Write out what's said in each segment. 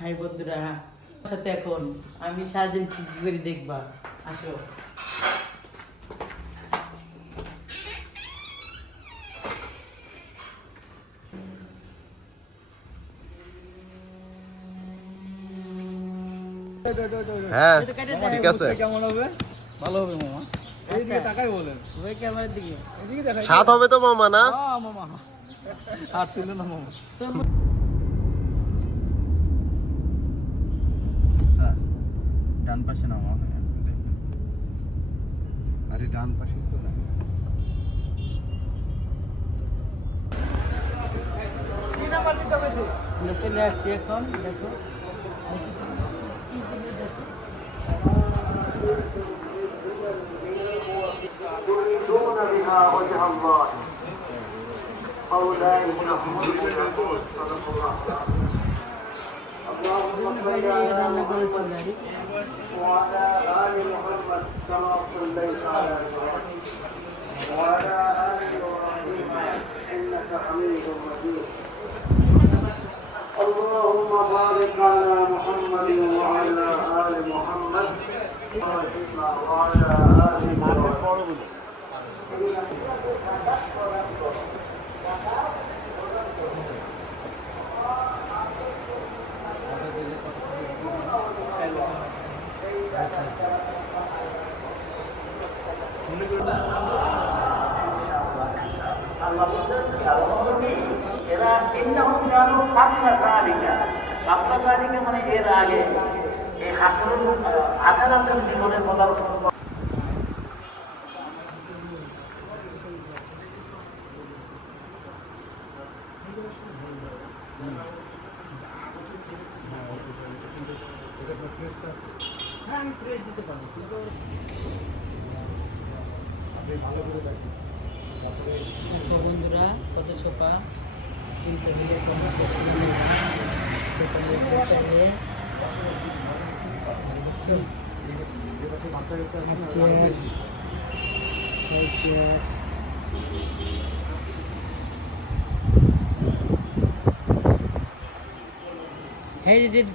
High বন্ধুরা, সাথে এখন আমি সারাদিন কি করে দেখবা, আসো। হ্যাঁ ঠিক আছে, কেমন হবে? ভালো হবে মামা। এইদিকে তাকাই বলেন, ওই ক্যামেরার দিকে এদিকে দেখাই। স্বাদ হবে তো মামা না? হ্যাঁ মামা, আর তুলো না মামা। ডান পাশে নামা, আরে ডান পাশে তো না। আমরা চলে আসছি এখন, দেখো يريدون بها وجه الله أولئك هم المتقون صدق الله اللهم صل على محمد وعلى آل محمد كما صليت على إبراهيم وعلى آل إبراهيم إنك حميد مجيد اللهم بارك على محمد وعلى آل محمد وعلى آل إبراهيم মানে এর আগে এই হাসরের আদালতের জীবনের পদার্থ বন্ধুরা, কত ছোপা কিন্তু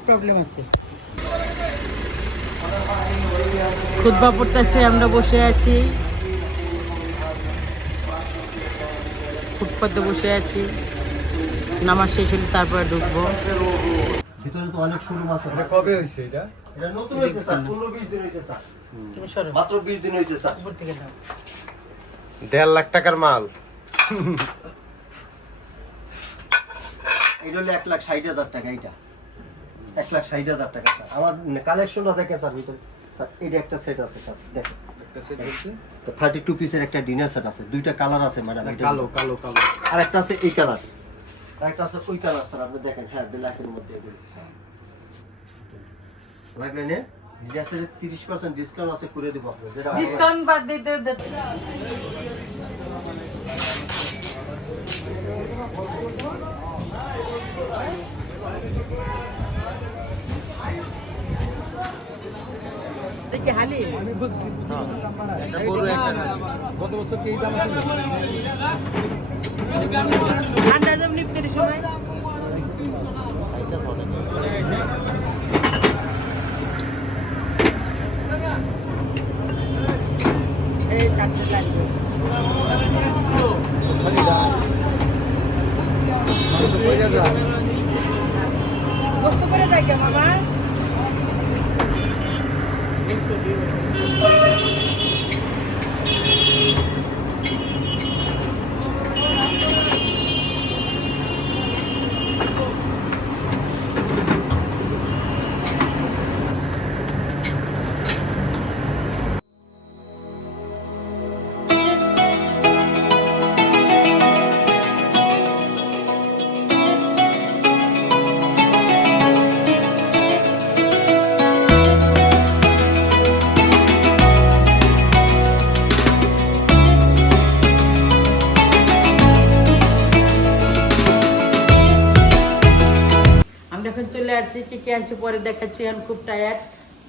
প্রবলেম আছে। খুতবা পড়তেছে, আমরা বসে আছি ফুটপাতে বসে আছি, নামাজ শেষ হলে তারপরে ঢুকবো। ভিতরে তো অনেক শোরুম আছে। এটা কবে হইছে? এটা এটা নতুন হইছে স্যার, 15-20 দিন হইছে স্যার। তুমি সরো, মাত্র 20 দিন হইছে স্যার। উপর থেকে নাও। 1.5 লাখ টাকার মাল। এটা হলো 1,60,000 টাকা। এটা 1,60,000 টাকা স্যার। আমার কালেকশনটা দেখেন স্যার ভিতরে। স্যার এটা একটা সেট আছে স্যার, দেখেন। একটা সেট হইছে, তো 32 পিসের একটা ডিনার সেট আছে। দুইটা কালার আছে ম্যাডাম। কালো কালো কালো। আর একটা আছে এই কালার, আর একটা আছে ওই কালার স্যার। আপনি দেখেন, হ্যাঁ ব্ল্যাকের মধ্যে এগুলো লাগলে নে। গ্যাসের 30% ডিসকাউন্ট আছে, করে দেব আপনাদের। যেটা ডিসকাউন্ট বাদ দিতে দেখি হালি একটা বড় একটা গত বছর কি এই দাম ছিল? ঠান্ডা জম নিপ্তির সময় এই সাথে লাগবে গোস্ত করে যায় কে মামা? চলে আসছি, কি কি আনছি পরে দেখাচ্ছি। এখন খুব টায়ার্ড,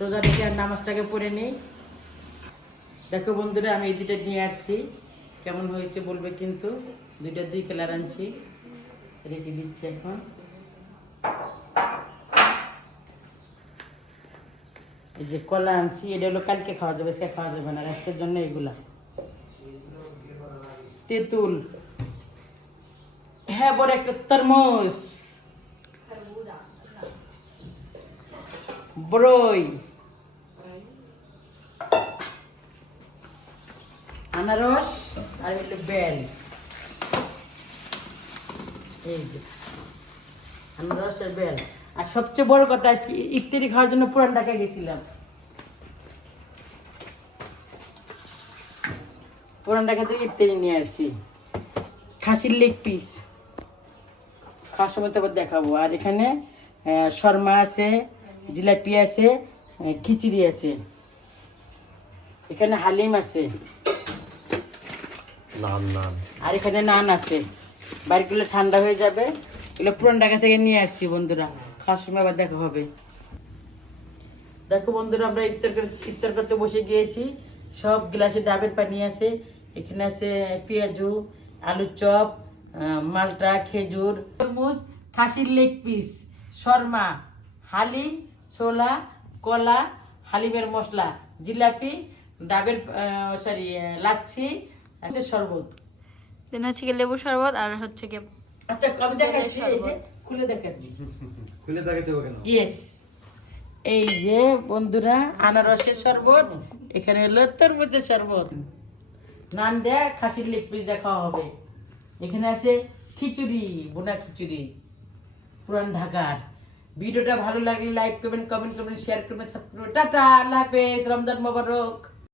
রোজা রেখে আর নামাজটাকে পড়ে নিই। দেখো বন্ধুরা, আমি এই দুইটা নিয়ে আসছি, কেমন হয়েছে বলবে কিন্তু। দুইটা দুই কালার আনছি, রেখে দিচ্ছি এখন। এই যে কলা আনছি, এটা হলো কালকে খাওয়া যাবে, সে খাওয়া যাবে না, আজকের জন্য এগুলা। তেঁতুল, হ্যাঁ বড় একটা তরমুজ, বরই, আনারস, আর হলো বেল। এই যে আনারস আর বেল। আর সবচেয়ে বড় কথা, আজকে ইফতারি খাওয়ার জন্য পুরান ঢাকা গেছিলাম। পুরান ঢাকা থেকে ইফতারি নিয়ে আসছি, খাসির লেগ পিস, খাওয়ার সময় তো আবার দেখাবো। আর এখানে শর্মা আছে, জিলাপি আছে, খিচুড়ি আছে, এখানে হালিম আছে, আর এখানে নান আছে। বাড়িগুলো ঠান্ডা হয়ে যাবে, এগুলো পুরান ঢাকা থেকে নিয়ে আসছি বন্ধুরা, খাওয়ার সময় আবার দেখা হবে। দেখো বন্ধুরা, আমরা ইফতার করতে বসে গিয়েছি। সব গ্লাসে ডাবের পানি আছে, এখানে আছে পেঁয়াজু, আলুর চপ, মালটা, খেজুর, তরমুজ, খাসির লেগ পিস, শর্মা, হালিম, ছোলা, কলা, হালিমের মশলা, জিলাপি, ডাবের লাচ্ছি, শরবত। দেন হচ্ছে গিয়ে লেবু শরবত, আর হচ্ছে গিয়ে আচ্ছা আমি দেখাচ্ছি, এই যে খুলে দেখাচ্ছি। খুলে দেখাতে হবে কেন? ইয়েস, এই যে বন্ধুরা আনারসের শরবত, এখানে হলো তরমুজের শরবত, নান দেয়া খাসির লেগ পিস দেখা হবে। এখানে আছে খিচুড়ি, বোনা খিচুড়ি পুরান ঢাকার। ভিডিওটা ভালো লাগলে লাইক করবেন, কমেন্ট করবেন, শেয়ার করবেন, সাবস্ক্রাইব করবেন। টাটা, আল্লাহ হাফেজ, রমজান মোবারক।